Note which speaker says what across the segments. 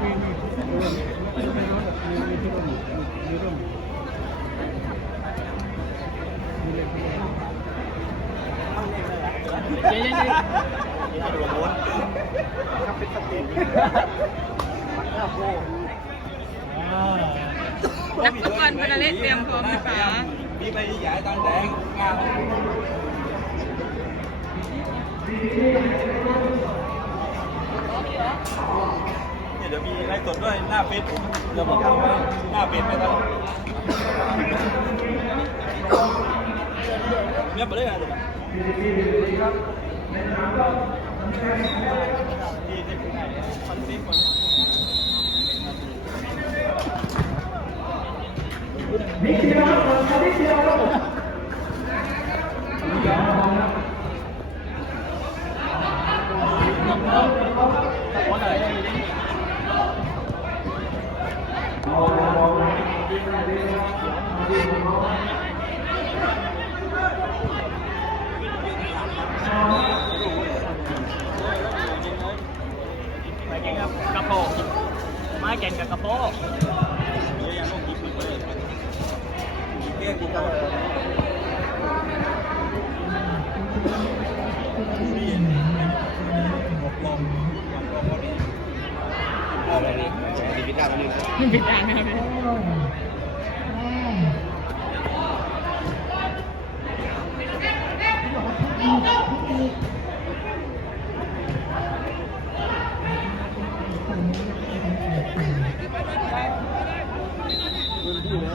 Speaker 1: เย็นๆ
Speaker 2: นักฟุตบอลพนาเลเตรียม
Speaker 3: เนี่ยเดี๋ยวมีไลฟ์สดด้วยหน้าเฟซผมเดี๋ยวผมทำไว้หน้าเฟซไม่ต้องเนี่ยไปเลยนะเดี๋ยวดีที่ผมคอ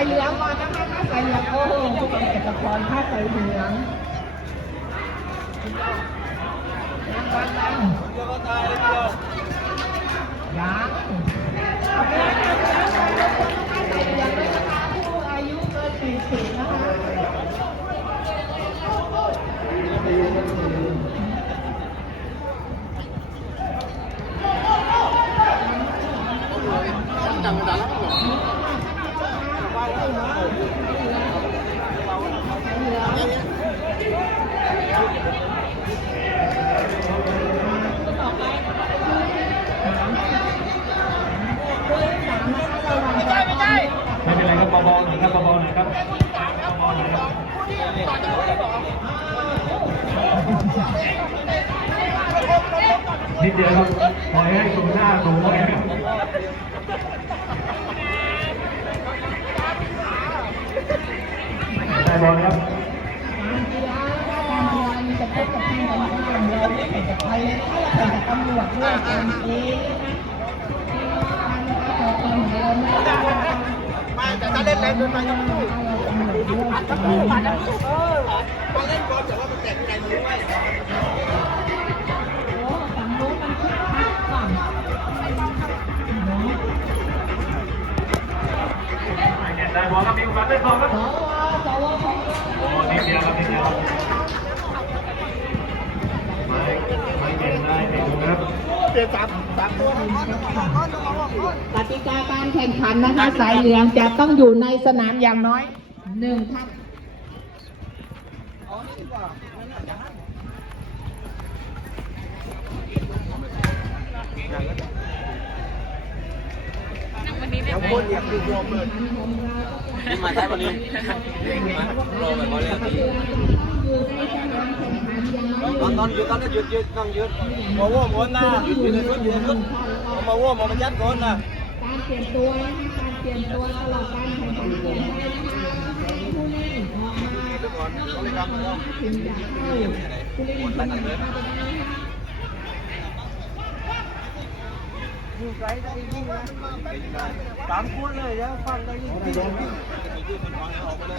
Speaker 4: สายเหลืองก่อนนะคะผ้าสายเหลืองโอ้โหผู้กำกับกรผ้าสายเหลืองยังยังยังเอาไปแล้วเอาไปแล้วค่าสายเหลืองด้วยนะคะผู้อายุเกิน40นะคะ
Speaker 5: ไม่เป็นไรครับเบาๆหน่อยครับเบาๆหน่อยครับนิดเดียวครับปล่อยให้สูงหน้าสูงไว้ครับได้บอลครับ
Speaker 4: การกีฬาการกีฬามีแต่พบกับทีมของเราเราไม่แข่งกับใครเลยนะคะเราแข่งกับตำรวจด้วยกันเองนะคะทีมงานนะคะตัวตนของเราไม่ได้นะคะไม่แต่ถ้า เล่นเล่นด้วยกันก็ไม่เราตำรวจด้วยกันเองนะคะโอ้ฝั่งโน้นมันคึกกก่อเนาะ
Speaker 5: ได้บอลครับมีโอกาสได้บอลครับ
Speaker 4: สวสวของ
Speaker 5: โอ้นิดเดียวครับนิดเดียวครับไม่ไม่เก่งได้ไม่ถูกครับ
Speaker 4: กติกาการแข่งขันนะคะ สายเหลืองจะต้องอยู่ในสนามอย่างน้อยหนึ่งท่าน
Speaker 2: นั่งวันนี้ได้ไหม
Speaker 3: นี่มาใช้วันนี้มารอไปบอลเลย ตอนตอนหยุดตอนนี้หยุดหยุดต้องหยุดมาว่มคนนะหยุดหยุดหยุดหยุดหยุดมาว่มมายัดคนนะ
Speaker 4: การเปลี่ยนตัวนะคะการเปลี่ยนตัวตลอดการแข่งขันเปลี่ยนได้นะคะผู้เล่นออกมาถึงจะเข้าผู้เล่นคนไหนนะคะจะได้นะคะ
Speaker 3: สามคนเลยแล้วฟังได้ยิน
Speaker 4: ยังพาตกไม่ได้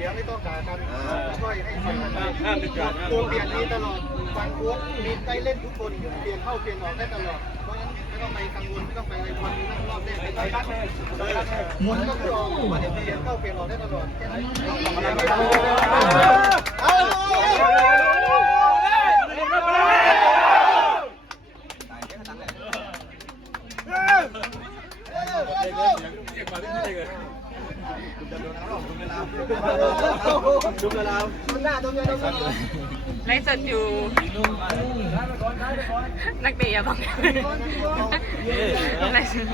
Speaker 4: นลูกก่อนลูกก่
Speaker 3: อนลูกก่อนเราดูบางเรื่องบางเรื่องบางเรื่องเล่นอยู่เลยเล่นได้เสียไม่ต้องด่ากันช่วยให้ฟังห้ามเป็นการตัวเปลี่ยนนี้ตลอดฟังโค้ชมีได้เล่นทุกคนเปลี่ยนเข้าเปลี่ยนออกได้ตลอดเพราะฉะนั้นไม่ต้องไปกังวลไม่ต้องไปอะไรวันนี้รอบแรกไม่ต้องรักเลยหมดก็คือออกมาเดี๋ยวเปลี่ยนเข้าเปลี่ยนออกได้ตลอดแค่นั้นเอาจุกก
Speaker 2: ไลฟ์สดอยู่ นักเตะอย่าบังไลฟ์สด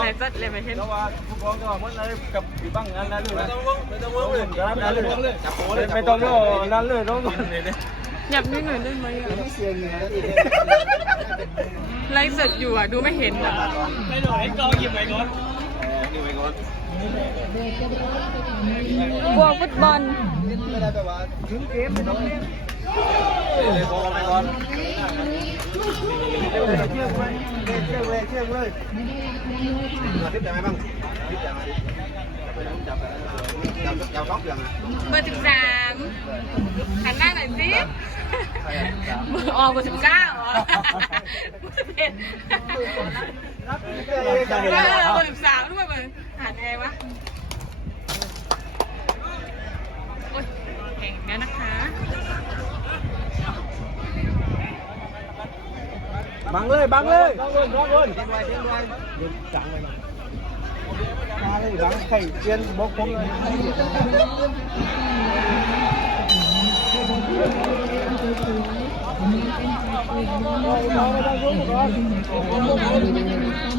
Speaker 2: ไลฟ์สดเลยไม่
Speaker 3: เห็นไม่ต้องก็นั่นเลยต้อง
Speaker 2: หยับนิดหน่อยได้ไหมไลฟ์สดอยู่อะดูไม่เห็นอะ
Speaker 1: ไม่หน่อยกองหยิบไปก่อน
Speaker 2: บวกฟุตบอล
Speaker 3: ไม่ได้แบบว่าถึงเกมไม่ต้องเล่นเลยพอไปก่อนเชื่องเลยเชื่องเลยเชื่องเลยทิปจะไหมบ้างทิปจะมาดิจับจับจับสองเดือน
Speaker 2: เบอร์สิบสามหันหน้าหน่อยสิเบอร์ออกเบอร์สิบเก้าเหรอเบอร์สิบเอ็ดเออเบอร์สิบสามด้วยเบ อร์หันไงวะโอ๊ยแข่งแล้วนะคะ
Speaker 3: บังเลยบังเลยบังเลยบังเลยทิ้งไว้ทิ้งไว้หยุดจังเลยมาเลยบังไข่เจียนบกผมเลย
Speaker 4: ไ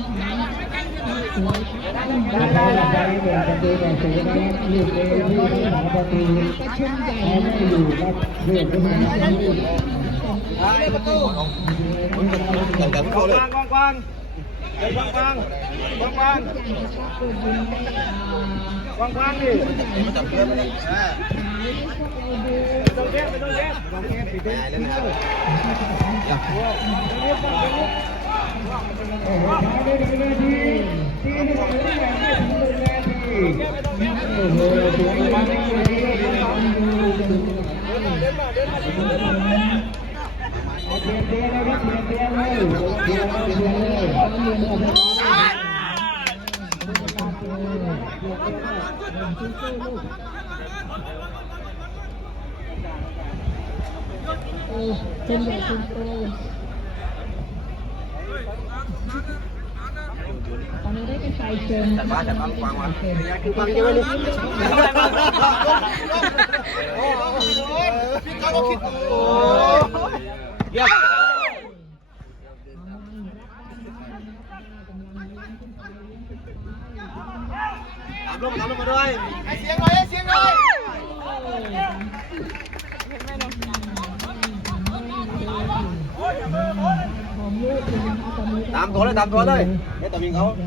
Speaker 4: ด้ได้ได้เดี๋ยวจะดูแต่สูงนะยืดเลยยืดเลยหาประตูเขาไม่อยู่ครับเรื่องขึ้นมาแล้วยืด
Speaker 3: ประตูแต่แต่ไม่เข้าเลยกว้างกว้างกว้างกว้างกว้างกว้างกว้างกว้างดิมันจับเพื่อนไม่ได้ต้องแยกไม่ต้องแยกต้องแยกปิดเลยเล่นนะครับ
Speaker 4: เป็นแบบเป็นตั
Speaker 3: ว ตามลงมาด้วยให้เสียงเลย tám có đây tám có đây để tầm nhìn không?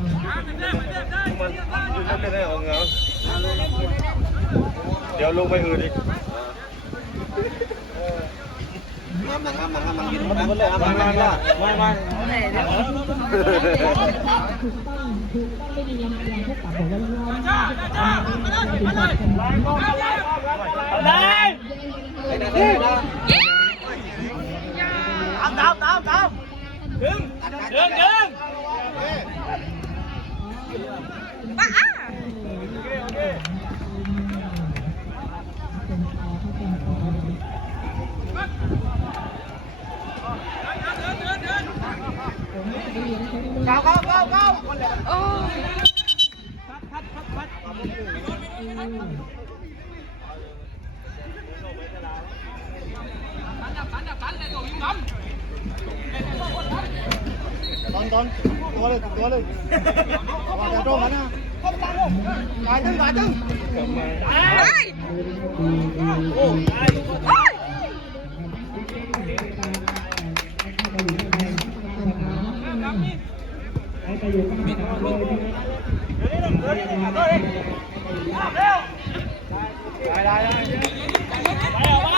Speaker 3: เดี๋ยวลงไปอื่นอีกไม่ไม่ไม่ไม่
Speaker 4: ไม่
Speaker 1: ไม่
Speaker 4: đứng đứng đứng bả Go, go,
Speaker 2: go, go! Oh.
Speaker 4: ตัวเลยตัวเลยว่าจะโดนมันนะหลายตึ้งหลายตึ้ง
Speaker 2: เฮ้ย
Speaker 6: โอ้ไอ้
Speaker 2: เฮ้ย
Speaker 6: ได้ได้ได้ไปเอาไป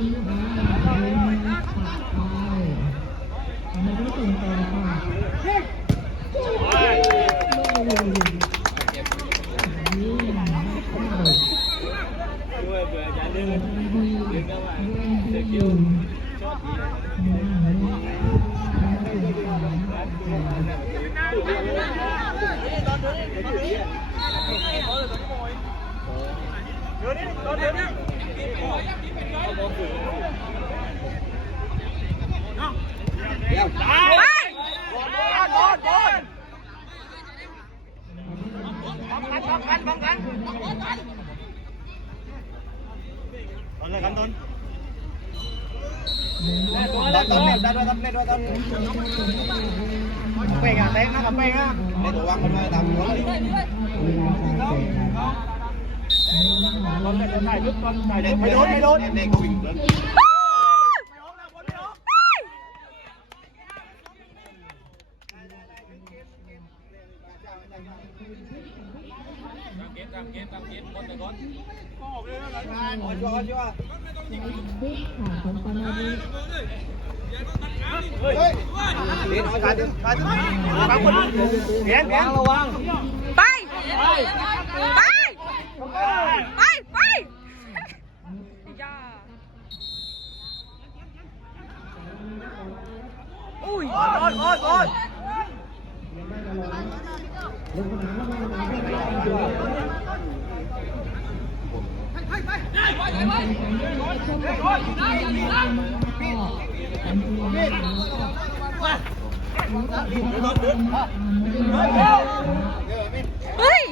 Speaker 6: ด้วยเบื่อจะดึงดึงเข้ามาเด็กอยู่ชอบดีเดี๋ยวนี้ตอนเดี๋ยวนี้
Speaker 2: ไป
Speaker 4: บอลบอลบอลป้องกันป้องกันป้องกันตอนเลยกันตอนตอนต อนเล่นได้ด้วยตอนเล่นด้วยตอนเป่งอะเต้นนะกับเป่งอะเล่นตัววางกัน ด้วยตามหัวเลยตอนเล่นได้ยุบตอนได้ไม่โดนไม่โดนเด็กวิ่งเลยเฮ้ยเล่นเอาการดึงการดึงบางคนเพี้ยนเพี้ยนระวัง
Speaker 2: ไป
Speaker 6: ไป
Speaker 2: ไปไปไป ย่าอุ้ย
Speaker 4: โอ้ยโอ้ยโอ้ย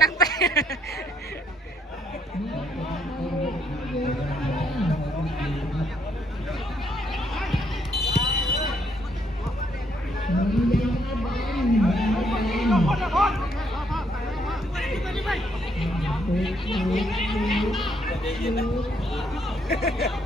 Speaker 6: นั
Speaker 2: กเตะ
Speaker 4: เ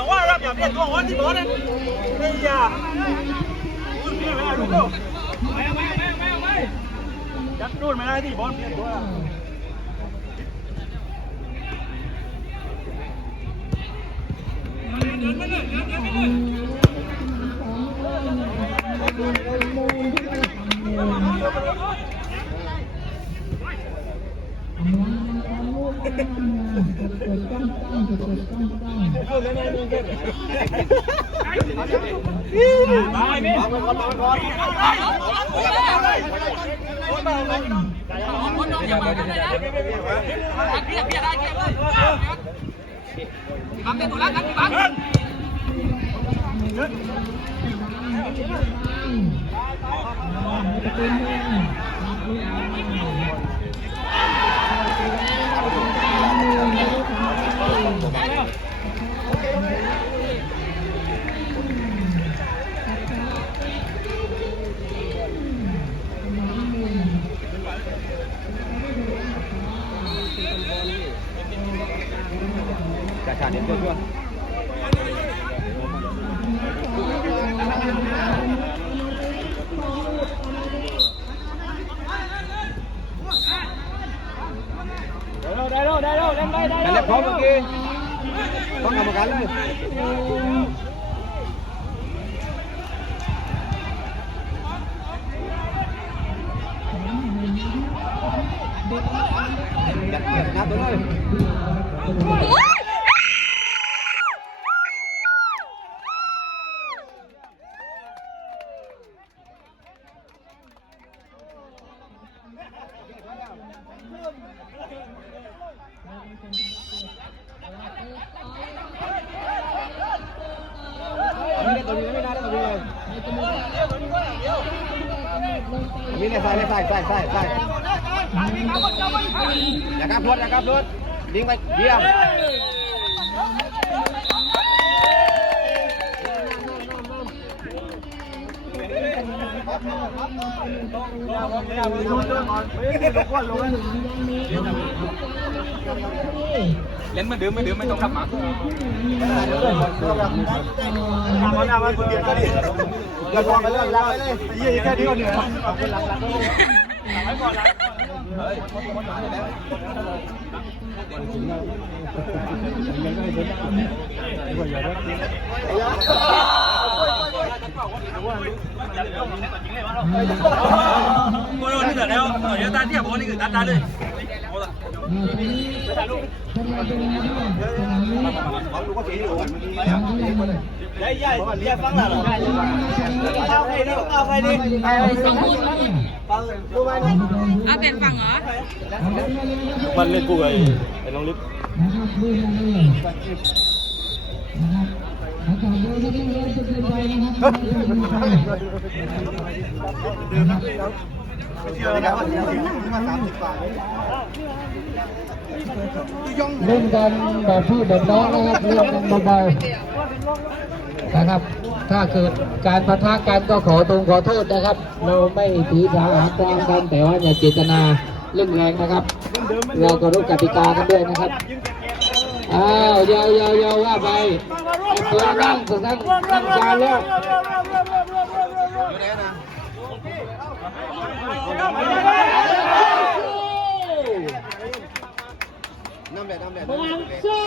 Speaker 4: าว่ารับอย่าเปลี่ยนตัววันที่บอลนะนี่อย่าอุ้ยไม่ได้ ลูกเร็วไปไปไปไปไปยัดนู่นไม่ได้ที่บอลเปลี่ยนตัว ได้แล้วได้แล้วเล่นได้ได้แล้วพร้อมเมื่อกี้ต้องกรรมการเลยนับไปเลย มีในสายในสายสายสายสายอย่ากับรถอย่ากับรถยิงไปเยี่ยมเล่นมันดื่มไม่ดื่มไม่ต้องขับหมา ทำมาหน้ามันคนเดียวก็ดีอย่าพอไปเลิกแล้วไปเลยยี่แค่นี้ก็เหนื่อยขอบคุณหลักหลักไว้ก่อนละโอ้ยนี่เสร็จแล้วเดี๋ยวตาเทียบโอ้นี่คือตาตาเลยฟังดูก็เสียอยู่กันเมื่อกี้ ใหญ่ใหญ่เรียกฟังหล่ะเข้าใครดิเข้าใครดิฟังดูไป
Speaker 3: เอา เล่นฝั่งเหรอ
Speaker 7: มันเล่าถึง
Speaker 4: มาสามสิบบาท
Speaker 1: เล่นกันแบบพี่แบบน้องนะครับเล่นกันเบาๆนะครับ ถ้าเกิดการปะทะกันก็ขอตรงขอโทษนะครับ เราไม่ถือสาหากลางกันแต่ว่าอย่าเจตนาเล่นแรงนะครับ เราก็รู้กติกากันด้วยนะครับอ้าวยาวยาวยาวว่าไปตัวนั่งตัวนั่งนั่งการแล้ว
Speaker 4: น้ำแดดน้ำแดด
Speaker 6: พลังสู้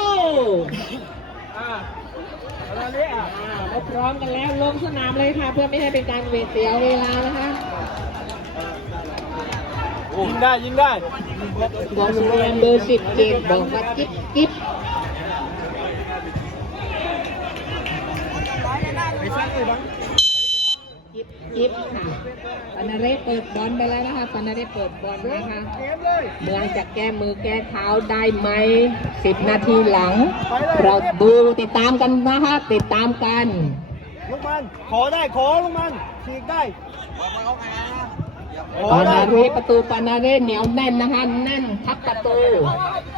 Speaker 6: อ่าเราพร้อมกันแล้วลงสนามเลยค่ะ เพื่อไม่ให้เป็นการเวทเสียเวลานะคะ
Speaker 4: ยิงได้ยิงได้
Speaker 6: บอกโรงเรียนเบอร์สิบเจ็ดบอกว่าจิ๊บจิ๊บ
Speaker 4: ยจิ๊บ จิ๊บค่ะปานาเร่เปิดบอลไปแล้วนะคะปานาเร่เปิดบอลนะคะเมืองจะแก้มือแก้เท้าได้ไหมสิบนาทีหลัง เราดูติดตามกันนะคะติดตามกัน
Speaker 3: ลูกมันขอได้ขอลูกมันฉีกได้ขอ
Speaker 4: ปา
Speaker 3: ได้
Speaker 4: นาเร่ประตูปานาเร่เหนียวแน่นนะคะแน่นทับประตูอ่า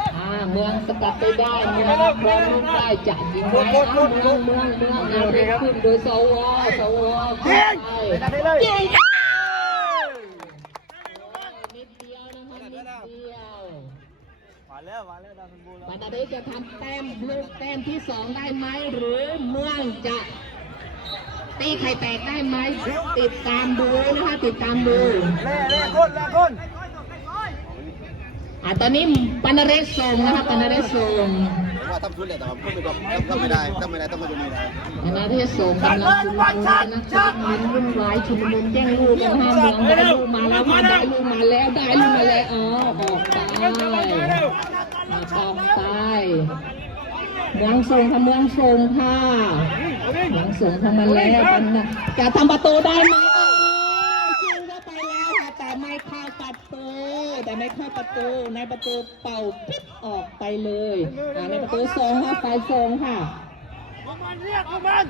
Speaker 4: เมืองสกัดไปได้เมืองบอลลูกได้จะยิงไหมเมืองเมืองเมืองเอาเร่งขึ้นโดยสวสวขึ้นไป
Speaker 3: ได้เลย
Speaker 4: ยิงค่ะนิดเดียวนะคะนิดเดียว
Speaker 3: มาแล้วมาแล้วดาวซันบูแล้ว
Speaker 4: ปานาเร่จะทำแต้มลูกแต้มที่สองได้ไหมหรือเมืองจะตีไข่แตกได้ไหมติดตามดูนะคะติดตามดู
Speaker 3: เล่เล่คนเล่คน
Speaker 4: อะตอนนี้ปานาเรสส่งนะคะปานาเรสส่ง
Speaker 8: ว่าทำทุนเลยแต่ว่าพูดไม่ได้ทำไม่ได้ทำไม่ได้ต้องมาดูนี่นะ
Speaker 4: ปานาเรสส่งกำลังชุลมุนกันนะชุลมุนวุ่นวายชุลมุนแย่งลูกนะฮะเมืองได้ลูกมาแล้วมาได้ลูกมาแล้วได้ลูกมาแล้วอ๋อออกไปออกไปเมืองส่งค่ะเมืองส่งค่ะเมืองส่งทำมาแล้วกันนะจะทำประตูได้ไหม ประตูในประตูเป่าปิ๊บออกไปเลยอ่าในประตูสองค่ะฝ่ายสองค่ะ
Speaker 3: ลูกมันเรียกลูกมัน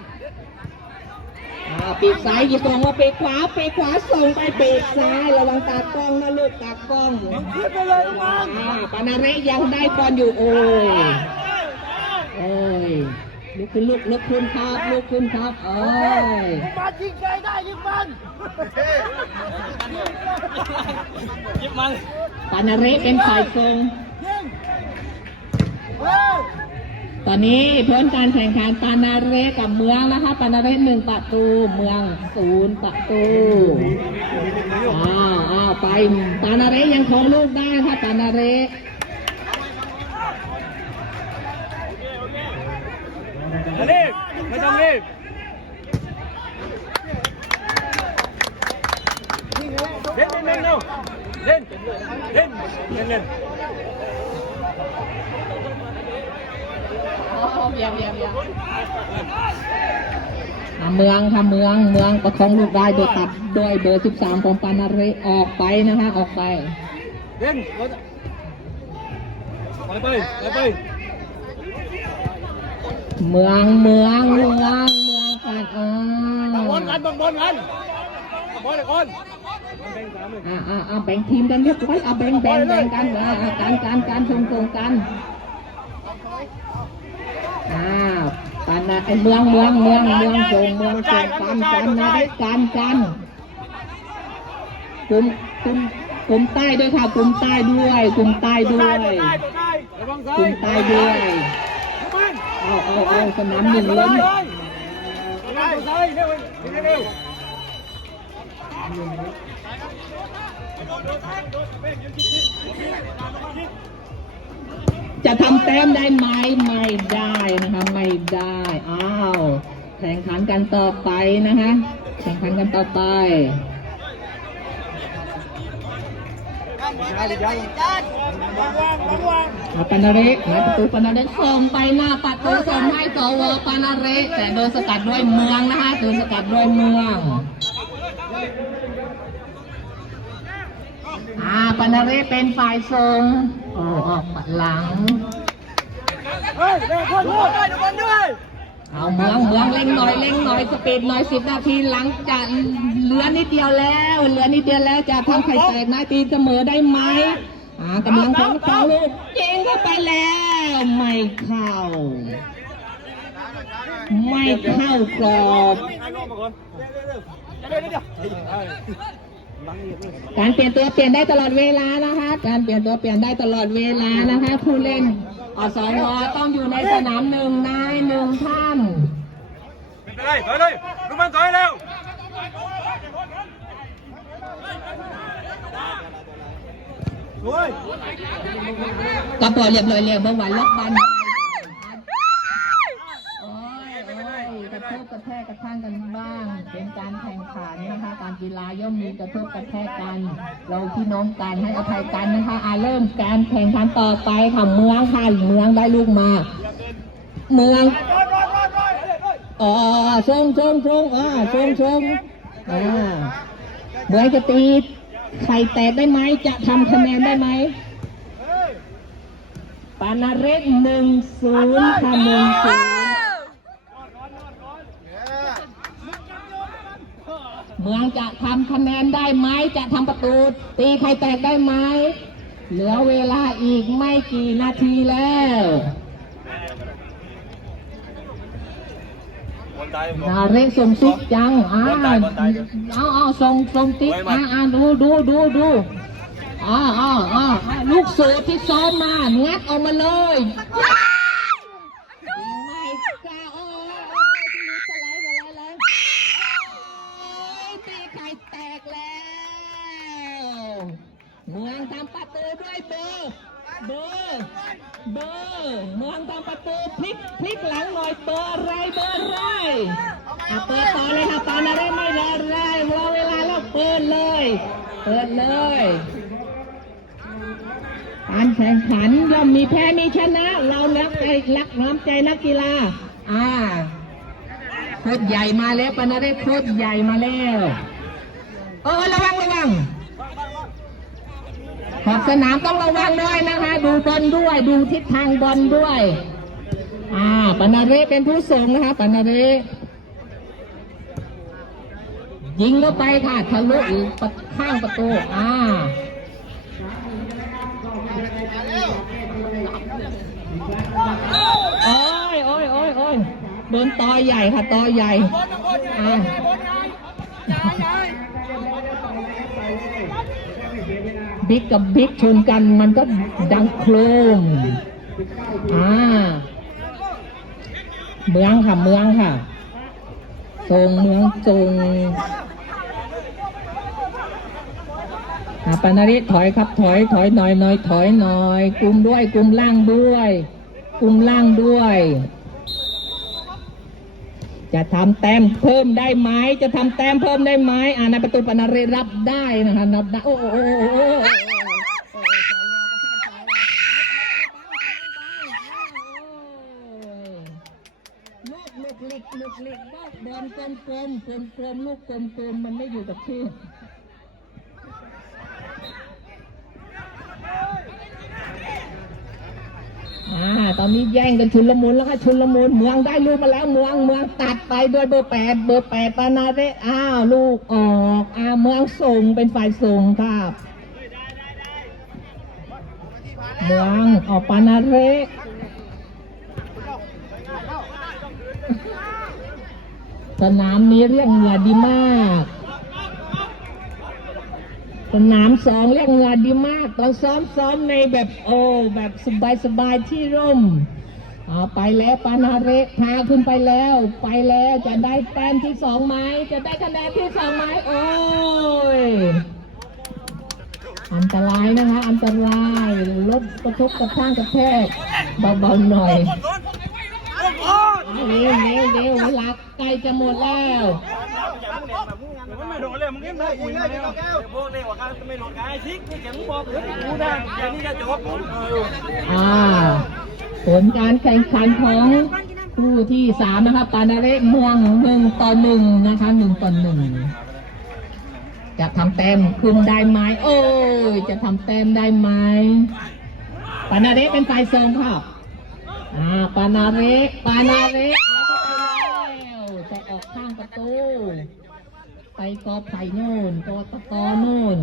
Speaker 4: อ่าปีกซ้ายหยิบกล่องมาปีกขวาปีกขวาส่งไปปีกซ้ายระวังตากล้องนะลูกตากล้อง
Speaker 3: ขึ้นไปเลยลูกมัน
Speaker 4: อ่าปานาเระยังได้บอลอยู่โอ้ยโอ้ย ลุกขึ้นลุกลุกขึ้นครับลุกขึ้นครับโอ้ย
Speaker 3: ลูกมันยิงไกลได้ยิงมันยิงมัน
Speaker 4: ปานาเระเป็นฝ่ายส่ง
Speaker 3: ยิงเฮ้ย
Speaker 4: ตอนนี้ผลการแข่งขันปานาเระกับเมืองนะคะปานาเระหนึ่งประตูเมืองศูนย์ประตูอ้าวอ้าวไปปานาเระยังคงลูกได้ค่ะปานาเร
Speaker 3: รีบไม่ต้องรีบเล่นเล่นเล่นเร็วเล่นเล่นเล่นเล่น
Speaker 4: อะเมืองค่ะเมืองเมืองประคองลูกได้โดยตัดโดยเบอร์13ของปานาเรออกไปนะคะออกไป
Speaker 3: เล่นไปไปไปไป
Speaker 4: เมืองเมืองเมืองเมืองกันอ่า
Speaker 3: บังบอลกันบังบอลกันบอลเลยคน
Speaker 4: อ่าอ่าอ่าแบ่งทีมกันเรียบร้อยเอาแบ่งแบ่งแบ่งกันอ่าอ่าการการการส่งส่งกันอ่าปานาไอเมืองเมืองเมืองเมืองส่งเมืองส่งกันกันนะได้กันกันกลุ่มกลุ่มกลุ่มใต้ด้วยค่ะกลุ่มใต้ด้วยกลุ่มใต้ด้วย
Speaker 3: ระวังซ้าย
Speaker 4: กลุ่มใต้ด้วย
Speaker 3: มัน
Speaker 4: เอาเออาสนามหนึ่งล้ม
Speaker 3: ซ้าย
Speaker 4: จะทำแต้มได้ไหมไม่ได้นะคะไม่ได้อ้าวแข่งขันกันต่อไปนะคะแข่งขันกันต่อไป เอาปานาเระในประตูปานาเระส่งไปหน้าประตูส่งให้สวปานาเระแต่โดนสกัดด้วยเมืองนะคะโดนสกัดด้วยเมืองอ่าปานาเระเป็นฝ่ายส่งโอ้ออกหลัง
Speaker 3: เฮ้ยเร็วคนด้วยทุกคนด้วย
Speaker 4: เอาเมืองเมืองเล่งหน่อยเล่งหน่อยสปีดหน่อยสิบนาทีหลังจากเหลือนิดเดียวแล้วเหลือนิดเดียวแล้วจะทำไข่แตกนาทีเสมอได้ไหมอ่ากำลังของเขาลูกเจงเข้าไปแล้วไม่เข้า ไม่เข้ากรอบการเปลี่ยนตัวเปลี่ยนได้ตลอดเวลานะคะ การเปลี่ยนตัวเปลี่ยนได้ตลอดเวลานะคะผู้เล่น อสมต้องอยู่ในสนามหนึ่งนายหนึ่งท่าน
Speaker 3: ไม่เป็นไรถอยเลยลูกมันถอยเร็ว
Speaker 4: ก็ปล่อยเรียบร้อยเรียบเมื่อวันล็อกบันโอ้ยโอ้ยก ระทบกระแทกกระทั่งกันบ้าง เป็นการแข่งขันนะคะการกีฬาย่อมมีกระทบกระแทกกัน เราพี่น้องกันให้อภัยกันนะคะอ่าเริ่มการแข่งขันต่อไปค่ะเมืองค่ะเมืองได้ลูกมา เมืองอ๋อทรงทรงทรงอ่าทรงทรงอ่าเหมือจะตีไข่แตกได้ไหมจะทำคะแนนได้ไหมปานาเรศหนึ่งศูนย์ค่ะหนึ่งศูนย์ เมืองจะทำคะแนนได้ไหมจะทำประตู ตีไข่แตกได้ไหมเหลือเวลาอีกไม่กี่นาทีแล้วดาเร่งส่งติ๊กจังอ่าเอาเอาส่งส่งติ๊กอ่าอ่าดูดูดูดูอ่าอ่าอ่าลูกเสือที่ซ้อมมางัดออกมาเลย ตีไข่แตกแล้วเมืองทำประตูด้วยเบอร์เบอร์เบอร์เมืองทำประตูพลิกพลิกหลังหน่อยเบอร์อะไรเบอร์อะไรอะเปิดต่อเลยค่ะตอนอะไรไม่รอไรรอเวลาแล้วเปิดเลย เปิดเลยการแข่งขันย่อมมีแพ้มีชนะ เรานักใจรักน้ำใจนักกีฬา อ่า ตรใหญ่มาแล้วปานาได้โคตรใหญ่มาแล้วเออระวังระวังขอบสนามต้องระวังด้วยนะคะ ดูบอลด้วยดูทิศทางบอลด้วย อ่าปานาเรเป็นผู้ส่งนะคะปานาเรยิงเข้าไปค่ะทะลุข้างประตูอ่าโอ้ยโอ้ยโอ้ยโอ้ย โดนตอใหญ่ค่ะตอใหญ่อ่าบิ๊กกับบิ๊กชนกันมันก็ดังโครมอ่า เมืองค่ะเมืองค่ะทรงเมืองทรงปานาริถอยครับถอยถอยหน่อยหน่อยถอยหน่อยกลุ่มด้วยกลุ่มล่างด้วยกลุ่มล่างด้วย จะทำแต้มเพิ่มได้ไหมจะทำแต้มเพิ่มได้ไหมอ่าในประตูปานาริรับได้นะคะรับได้โอ้โหลูกลูกหลิกลูกหลิกบอลบอลกลมกลมกลมกลมลูกกลมกลมมันไม่อยู่กับที่อ่า ตอนนี้แย่งกันชุนละมุนแล้วค่ะชุนละมุนเมืองได้ลูกมาแล้วเมืองเมืองตัดไปโดยเบอร์แปดเบอร์แปดปานาเรอ้าวลูกออกอ่าเมืองส่งเป็นฝ่ายส่งครับเมืองออกปานาเรสนามนี้เรียกเหงื่อดีมาก สนามสองเรียกเหงื่อดีมากตอนซ้อมซ้อมในแบบโอ้แบบสบายสบายๆที่ร่มเอาไปแล้วปานาเรศพาขึ้นไปแล้ว ไปแล้วจะได้แต้มที่สองไหมจะได้คะแนนที่สองไหมโอ้ยอันตรายนะคะอันตรายรถกระทบกระทั่งกระแทกเบาๆหน่อยเร็วเร็วเร็วเวลาใกล้จะหมดแล้ว
Speaker 5: ไม่โดนเลยมึงเล่นได้ยิงได้ยิงแก้วพวกเล่นว่าการไม่โดนการชิกเสียงบอกกูได้อย่างนี้จะจบ
Speaker 4: อ่าผลการแข่งขันของคู่ที่สามนะคะปานาเระม่วงหนึ่งต่อหนึ่งนะคะหนึ่งต่อหนึ่งจะทำแต้มคืนได้ไหมโอ้ยจะทำแต้มได้ไหมปานาเระเป็นฝ่ายส่งค่ะอ่าปานาเระปานาเระเอาไปแล้วจะออกข้างประตู ไปกอไผ่โน่นกอตะกอโน่น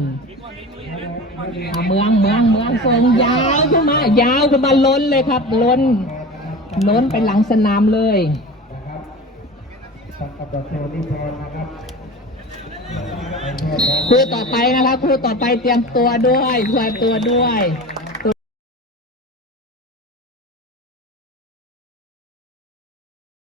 Speaker 4: อ่าเมืองเมืองเมืองส่งยาวขึ้นมายาวขึ้นมาล้นเลยครับ ล้น ล้นไปหลังสนามเลยคู่ต่อไปนะครับคู่ต่อไปเตรียมตัวด้วยเตรียมตัวด้วย